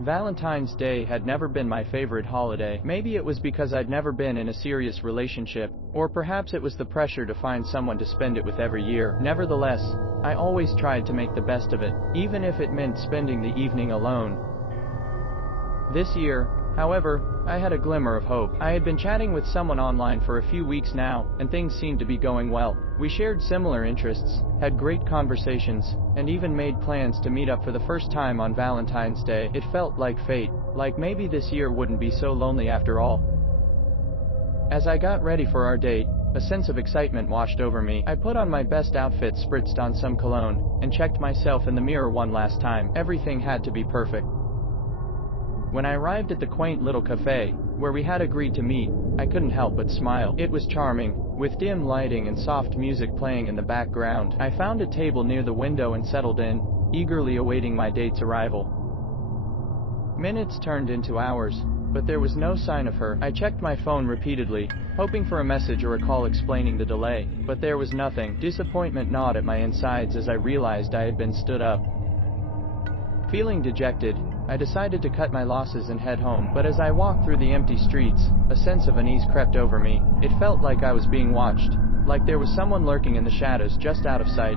Valentine's Day had never been my favorite holiday. Maybe it was because I'd never been in a serious relationship, or perhaps it was the pressure to find someone to spend it with every year. Nevertheless, I always tried to make the best of it, even if it meant spending the evening alone. This year, however, I had a glimmer of hope. I had been chatting with someone online for a few weeks now, and things seemed to be going well. We shared similar interests, had great conversations, and even made plans to meet up for the first time on Valentine's Day. It felt like fate, like maybe this year wouldn't be so lonely after all. As I got ready for our date, a sense of excitement washed over me. I put on my best outfit, spritzed on some cologne, and checked myself in the mirror one last time. Everything had to be perfect. When I arrived at the quaint little cafe, where we had agreed to meet, I couldn't help but smile. It was charming, with dim lighting and soft music playing in the background. I found a table near the window and settled in, eagerly awaiting my date's arrival. Minutes turned into hours, but there was no sign of her. I checked my phone repeatedly, hoping for a message or a call explaining the delay, but there was nothing. Disappointment gnawed at my insides as I realized I had been stood up. Feeling dejected, I decided to cut my losses and head home, but as I walked through the empty streets, a sense of unease crept over me. It felt like I was being watched, like there was someone lurking in the shadows just out of sight.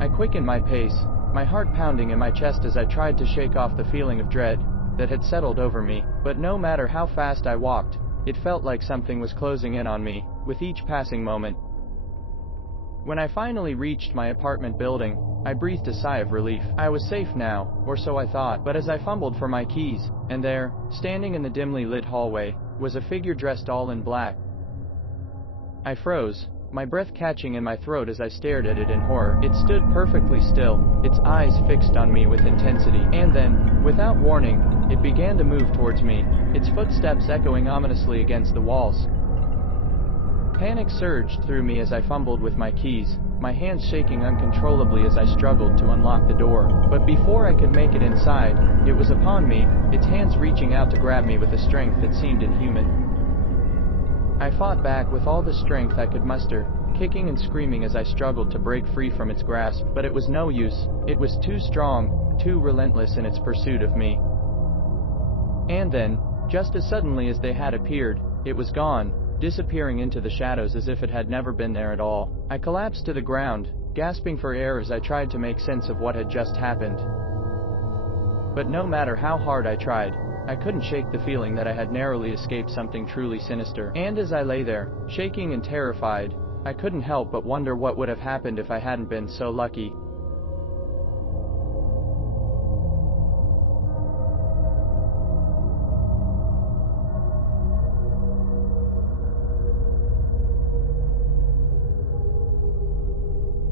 I quickened my pace, my heart pounding in my chest as I tried to shake off the feeling of dread that had settled over me, but no matter how fast I walked, it felt like something was closing in on me, with each passing moment. When I finally reached my apartment building, I breathed a sigh of relief. I was safe now, or so I thought, but as I fumbled for my keys, and there, standing in the dimly lit hallway, was a figure dressed all in black. I froze, my breath catching in my throat as I stared at it in horror. It stood perfectly still, its eyes fixed on me with intensity, and then, without warning, it began to move towards me, its footsteps echoing ominously against the walls. Panic surged through me as I fumbled with my keys, my hands shaking uncontrollably as I struggled to unlock the door. But before I could make it inside, it was upon me, its hands reaching out to grab me with a strength that seemed inhuman. I fought back with all the strength I could muster, kicking and screaming as I struggled to break free from its grasp, but it was no use. It was too strong, too relentless in its pursuit of me. And then, just as suddenly as they had appeared, it was gone, disappearing into the shadows as if it had never been there at all. I collapsed to the ground, gasping for air as I tried to make sense of what had just happened. But no matter how hard I tried, I couldn't shake the feeling that I had narrowly escaped something truly sinister. And as I lay there, shaking and terrified, I couldn't help but wonder what would have happened if I hadn't been so lucky.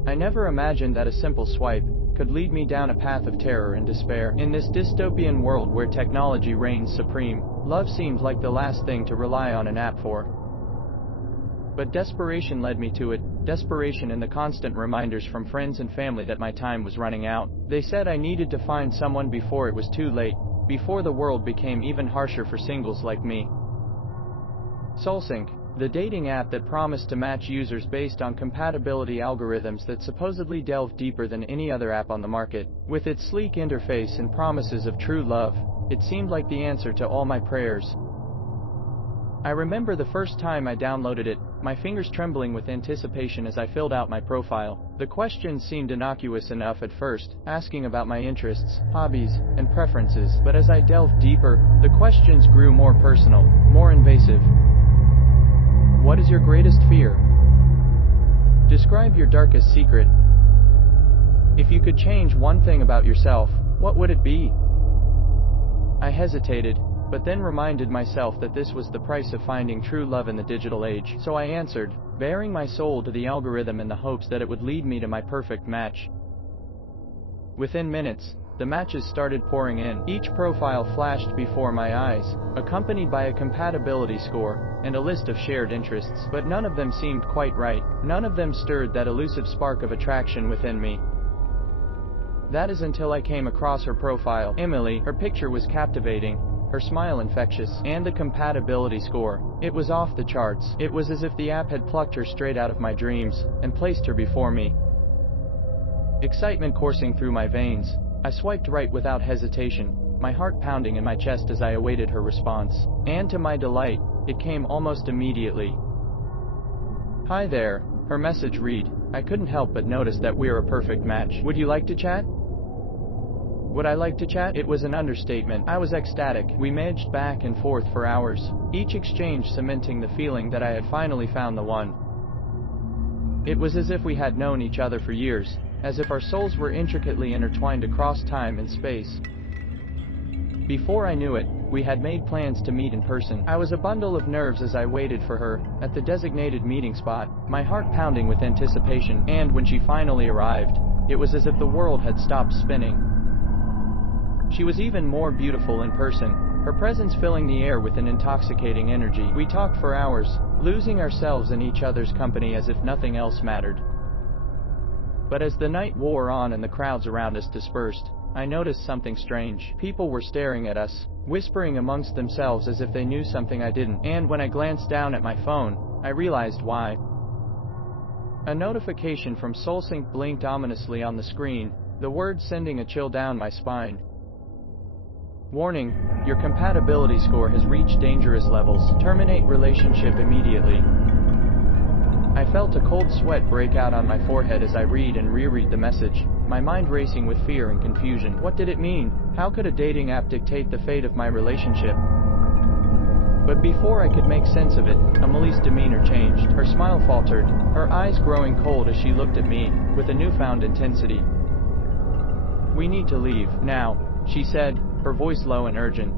I never imagined that a simple swipe could lead me down a path of terror and despair. In this dystopian world where technology reigns supreme, love seemed like the last thing to rely on an app for. But desperation led me to it, desperation and the constant reminders from friends and family that my time was running out. They said I needed to find someone before it was too late, before the world became even harsher for singles like me. SoulSync, the dating app that promised to match users based on compatibility algorithms that supposedly delve deeper than any other app on the market. With its sleek interface and promises of true love, it seemed like the answer to all my prayers. I remember the first time I downloaded it, my fingers trembling with anticipation as I filled out my profile. The questions seemed innocuous enough at first, asking about my interests, hobbies, and preferences, but as I delved deeper, the questions grew more personal, more invasive. What is your greatest fear? Describe your darkest secret. If you could change one thing about yourself, what would it be? I hesitated, but then reminded myself that this was the price of finding true love in the digital age. So I answered, baring my soul to the algorithm in the hopes that it would lead me to my perfect match. Within minutes, the matches started pouring in. Each profile flashed before my eyes, accompanied by a compatibility score and a list of shared interests, but none of them seemed quite right. None of them stirred that elusive spark of attraction within me. That is until I came across her profile. Emily, her picture was captivating, her smile infectious, and the compatibility score. It was off the charts. It was as if the app had plucked her straight out of my dreams and placed her before me. Excitement coursing through my veins, I swiped right without hesitation, my heart pounding in my chest as I awaited her response. And to my delight, it came almost immediately. "Hi there," her message read. I couldn't help but notice that we're a perfect match. "Would you like to chat?" Would I like to chat? It was an understatement. I was ecstatic. We managed back and forth for hours, each exchange cementing the feeling that I had finally found the one. It was as if we had known each other for years, as if our souls were intricately intertwined across time and space. Before I knew it, we had made plans to meet in person. I was a bundle of nerves as I waited for her, at the designated meeting spot, my heart pounding with anticipation, and when she finally arrived, it was as if the world had stopped spinning. She was even more beautiful in person, her presence filling the air with an intoxicating energy. We talked for hours, losing ourselves in each other's company as if nothing else mattered. But as the night wore on and the crowds around us dispersed, I noticed something strange. People were staring at us, whispering amongst themselves as if they knew something I didn't, and when I glanced down at my phone, I realized why. A notification from SoulSync blinked ominously on the screen, the words sending a chill down my spine. "Warning, your compatibility score has reached dangerous levels. Terminate relationship immediately." I felt a cold sweat break out on my forehead as I read and reread the message, my mind racing with fear and confusion. What did it mean? How could a dating app dictate the fate of my relationship? But before I could make sense of it, Amelie's demeanor changed. Her smile faltered, her eyes growing cold as she looked at me, with a newfound intensity. "We need to leave, now," she said, her voice low and urgent.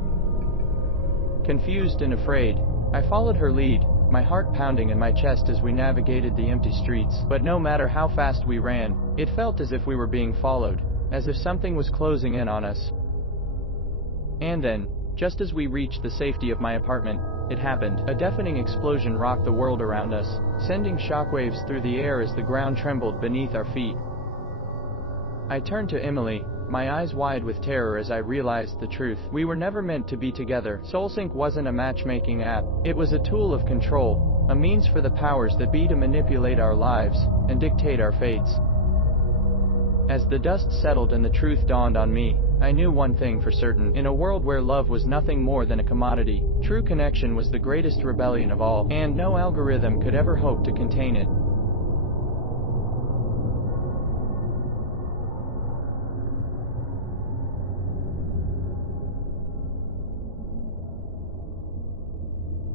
Confused and afraid, I followed her lead, my heart pounding in my chest as we navigated the empty streets. But no matter how fast we ran, it felt as if we were being followed, as if something was closing in on us. And then, just as we reached the safety of my apartment, it happened. A deafening explosion rocked the world around us, sending shockwaves through the air as the ground trembled beneath our feet. I turned to Emily, my eyes wide with terror as I realized the truth. We were never meant to be together. SoulSync wasn't a matchmaking app. It was a tool of control, a means for the powers that be to manipulate our lives and dictate our fates. As the dust settled and the truth dawned on me, I knew one thing for certain. In a world where love was nothing more than a commodity, true connection was the greatest rebellion of all, and no algorithm could ever hope to contain it.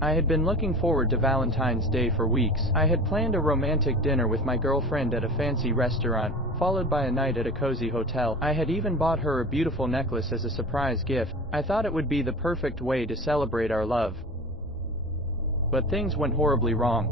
I had been looking forward to Valentine's Day for weeks. I had planned a romantic dinner with my girlfriend at a fancy restaurant, followed by a night at a cozy hotel. I had even bought her a beautiful necklace as a surprise gift. I thought it would be the perfect way to celebrate our love. But things went horribly wrong.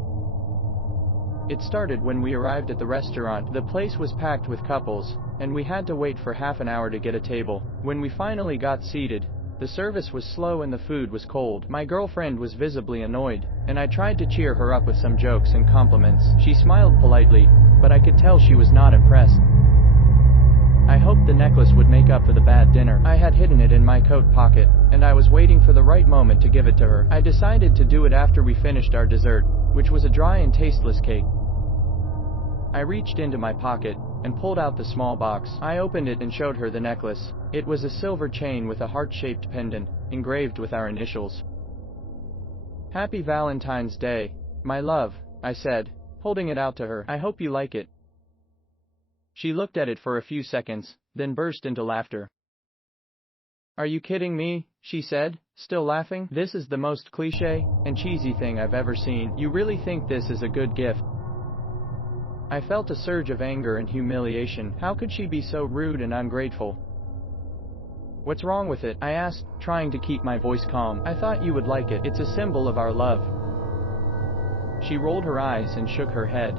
It started when we arrived at the restaurant. The place was packed with couples, and we had to wait for half an hour to get a table. When we finally got seated, the service was slow and the food was cold. My girlfriend was visibly annoyed, and I tried to cheer her up with some jokes and compliments. She smiled politely, but I could tell she was not impressed. I hoped the necklace would make up for the bad dinner. I had hidden it in my coat pocket, and I was waiting for the right moment to give it to her. I decided to do it after we finished our dessert, which was a dry and tasteless cake. I reached into my pocket and pulled out the small box. I opened it and showed her the necklace. It was a silver chain with a heart-shaped pendant, engraved with our initials. "Happy Valentine's Day, my love," I said, holding it out to her. "I hope you like it." She looked at it for a few seconds, then burst into laughter. "Are you kidding me?" she said, still laughing. "This is the most cliché and cheesy thing I've ever seen. You really think this is a good gift?" I felt a surge of anger and humiliation. How could she be so rude and ungrateful? "What's wrong with it?" I asked, trying to keep my voice calm. "I thought you would like it. It's a symbol of our love." She rolled her eyes and shook her head.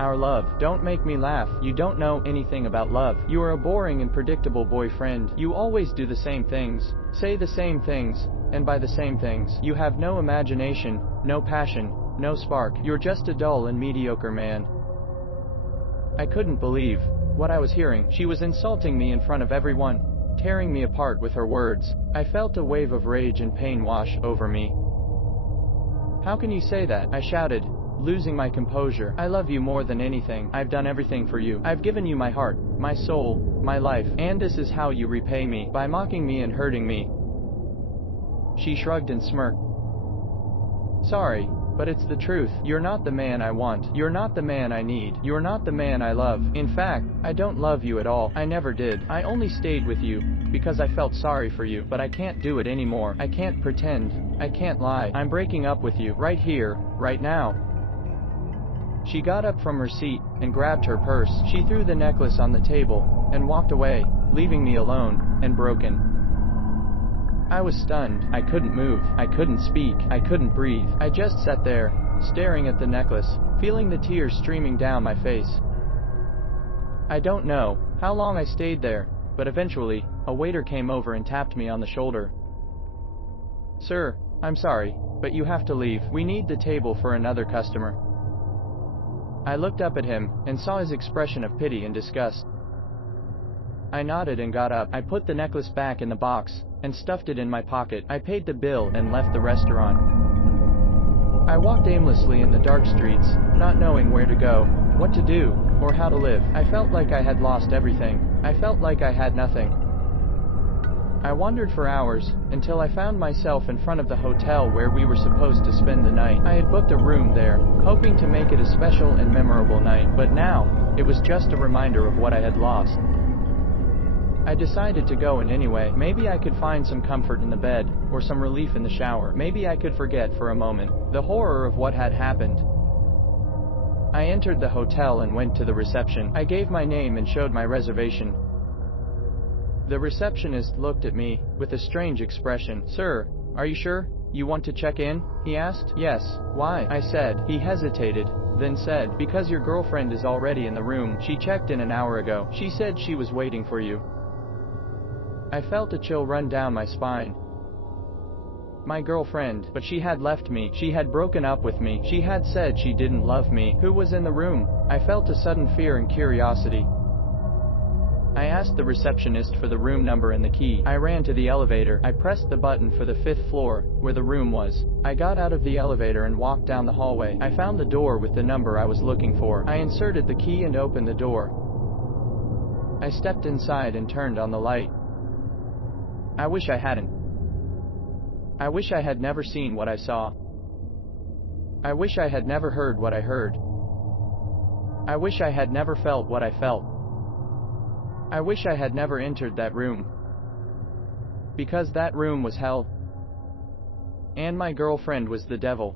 "Our love? Don't make me laugh. You don't know anything about love. You are a boring and predictable boyfriend. You always do the same things, say the same things, and buy the same things. You have no imagination, no passion, no spark. You're just a dull and mediocre man." I couldn't believe what I was hearing. She was insulting me in front of everyone, tearing me apart with her words. I felt a wave of rage and pain wash over me. "How can you say that?" I shouted, losing my composure. I love you more than anything. I've done everything for you. I've given you my heart, my soul, my life. And this is how you repay me, by mocking me and hurting me. She shrugged and smirked. Sorry, but it's the truth. You're not the man I want. You're not the man I need. You're not the man I love. In fact, I don't love you at all. I never did. I only stayed with you because I felt sorry for you, but I can't do it anymore. I can't pretend. I can't lie. I'm breaking up with you, right here, right now. She got up from her seat and grabbed her purse. She threw the necklace on the table and walked away, leaving me alone and broken. I was stunned. I couldn't move. I couldn't speak. I couldn't breathe. I just sat there, staring at the necklace, feeling the tears streaming down my face. I don't know how long I stayed there, but eventually, a waiter came over and tapped me on the shoulder. Sir, I'm sorry, but you have to leave. We need the table for another customer. I looked up at him and saw his expression of pity and disgust. I nodded and got up. I put the necklace back in the box and stuffed it in my pocket. I paid the bill and left the restaurant. I walked aimlessly in the dark streets, not knowing where to go, what to do, or how to live. I felt like I had lost everything. I felt like I had nothing. I wandered for hours, until I found myself in front of the hotel where we were supposed to spend the night. I had booked a room there, hoping to make it a special and memorable night, but now, it was just a reminder of what I had lost. I decided to go in anyway. Maybe I could find some comfort in the bed, or some relief in the shower. Maybe I could forget for a moment the horror of what had happened. I entered the hotel and went to the reception. I gave my name and showed my reservation. The receptionist looked at me with a strange expression. Sir, are you sure you want to check in? He asked. Yes. Why? I said. He hesitated, then said, because your girlfriend is already in the room. She checked in an hour ago. She said she was waiting for you. I felt a chill run down my spine. My girlfriend, but she had left me. She had broken up with me. She had said she didn't love me. Who was in the room? I felt a sudden fear and curiosity. I asked the receptionist for the room number and the key. I ran to the elevator. I pressed the button for the 5th floor, where the room was. I got out of the elevator and walked down the hallway. I found the door with the number I was looking for. I inserted the key and opened the door. I stepped inside and turned on the light. I wish I hadn't. I wish I had never seen what I saw. I wish I had never heard what I heard. I wish I had never felt what I felt. I wish I had never entered that room. Because that room was hell. And my girlfriend was the devil.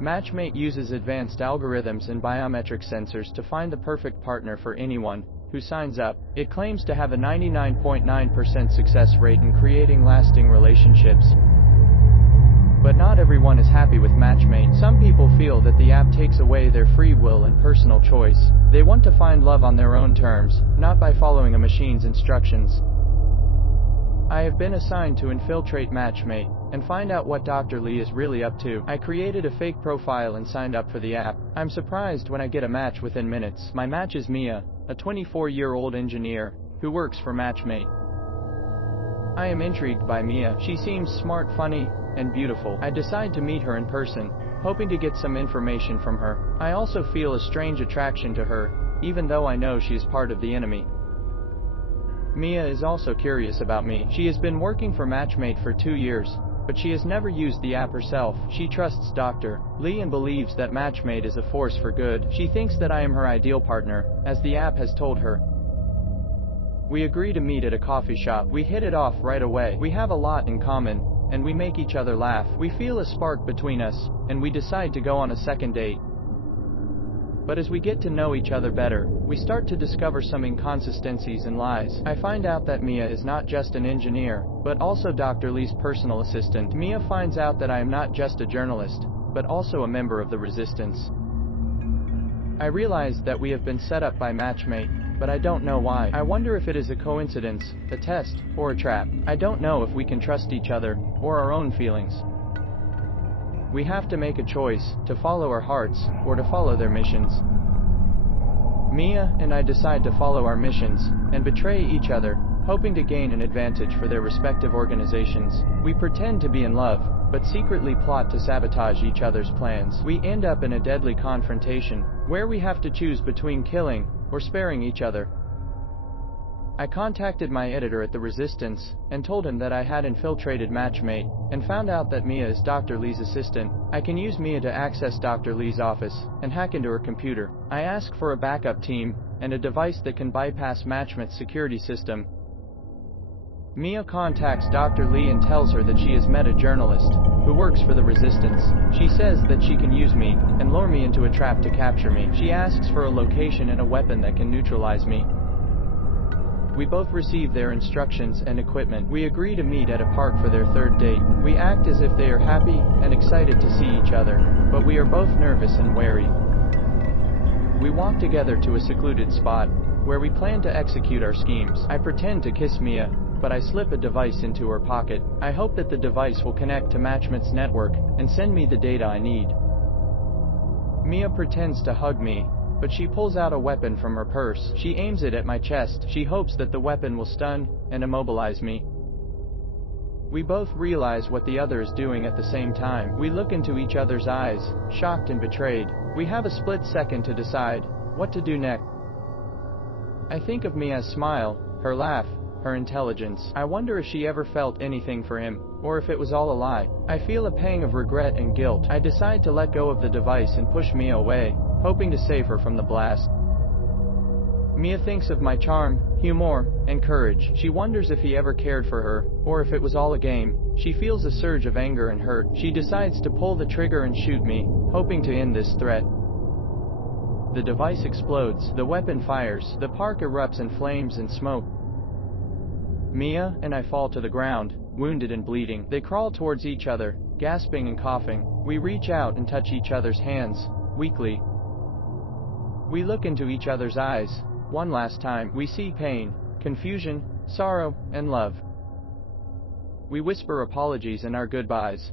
Matchmake uses advanced algorithms and biometric sensors to find the perfect partner for anyone who signs up. It claims to have a 99.9% success rate in creating lasting relationships. But not everyone is happy with Matchmake. Some people feel that the app takes away their free will and personal choice. They want to find love on their own terms, not by following a machine's instructions. I have been assigned to infiltrate Matchmake and find out what Dr. Lee is really up to. I created a fake profile and signed up for the app. I'm surprised when I get a match within minutes. My match is Mia, a 24-year-old engineer who works for Matchmake. I am intrigued by Mia. She seems smart, funny, and beautiful. I decide to meet her in person, hoping to get some information from her. I also feel a strange attraction to her, even though I know she is part of the enemy. Mia is also curious about me. She has been working for Matchmake for 2 years, but she has never used the app herself. She trusts Dr. Lee and believes that Matchmake is a force for good. She thinks that I am her ideal partner, as the app has told her. We agree to meet at a coffee shop. We hit it off right away. We have a lot in common, and we make each other laugh. We feel a spark between us, and we decide to go on a second date. But as we get to know each other better, we start to discover some inconsistencies and lies. I find out that Mia is not just an engineer, but also Dr. Lee's personal assistant. Mia finds out that I am not just a journalist, but also a member of the resistance. I realize that we have been set up by Matchmake, but I don't know why. I wonder if it is a coincidence, a test, or a trap. I don't know if we can trust each other, or our own feelings. We have to make a choice, to follow our hearts, or to follow their missions. Mia and I decide to follow our missions and betray each other, hoping to gain an advantage for their respective organizations. We pretend to be in love, but secretly plot to sabotage each other's plans. We end up in a deadly confrontation, where we have to choose between killing or sparing each other. I contacted my editor at the Resistance and told him that I had infiltrated Matchmate and found out that Mia is Dr. Lee's assistant. I can use Mia to access Dr. Lee's office and hack into her computer. I ask for a backup team and a device that can bypass Matchmate's security system. Mia contacts Dr. Lee and tells her that she has met a journalist who works for the Resistance. She says that she can use me and lure me into a trap to capture me. She asks for a location and a weapon that can neutralize me. We both receive their instructions and equipment. We agree to meet at a park for their third date. We act as if they are happy and excited to see each other, but we are both nervous and wary. We walk together to a secluded spot, where we plan to execute our schemes. I pretend to kiss Mia, but I slip a device into her pocket. I hope that the device will connect to Matchmate's network and send me the data I need. Mia pretends to hug me, but she pulls out a weapon from her purse. She aims it at my chest. She hopes that the weapon will stun and immobilize me. We both realize what the other is doing at the same time. We look into each other's eyes, shocked and betrayed. We have a split second to decide what to do next. I think of Mia's smile, her laugh, her intelligence. I wonder if she ever felt anything for him, or if it was all a lie. I feel a pang of regret and guilt. I decide to let go of the device and push Mia away, hoping to save her from the blast. Mia thinks of my charm, humor, and courage. She wonders if he ever cared for her, or if it was all a game. She feels a surge of anger and hurt. She decides to pull the trigger and shoot me, hoping to end this threat. The device explodes. The weapon fires. The park erupts in flames and smoke. Mia and I fall to the ground, wounded and bleeding. They crawl towards each other, gasping and coughing. We reach out and touch each other's hands, weakly. We look into each other's eyes. One last time. We see pain, confusion, sorrow, and love. We whisper apologies and our goodbyes.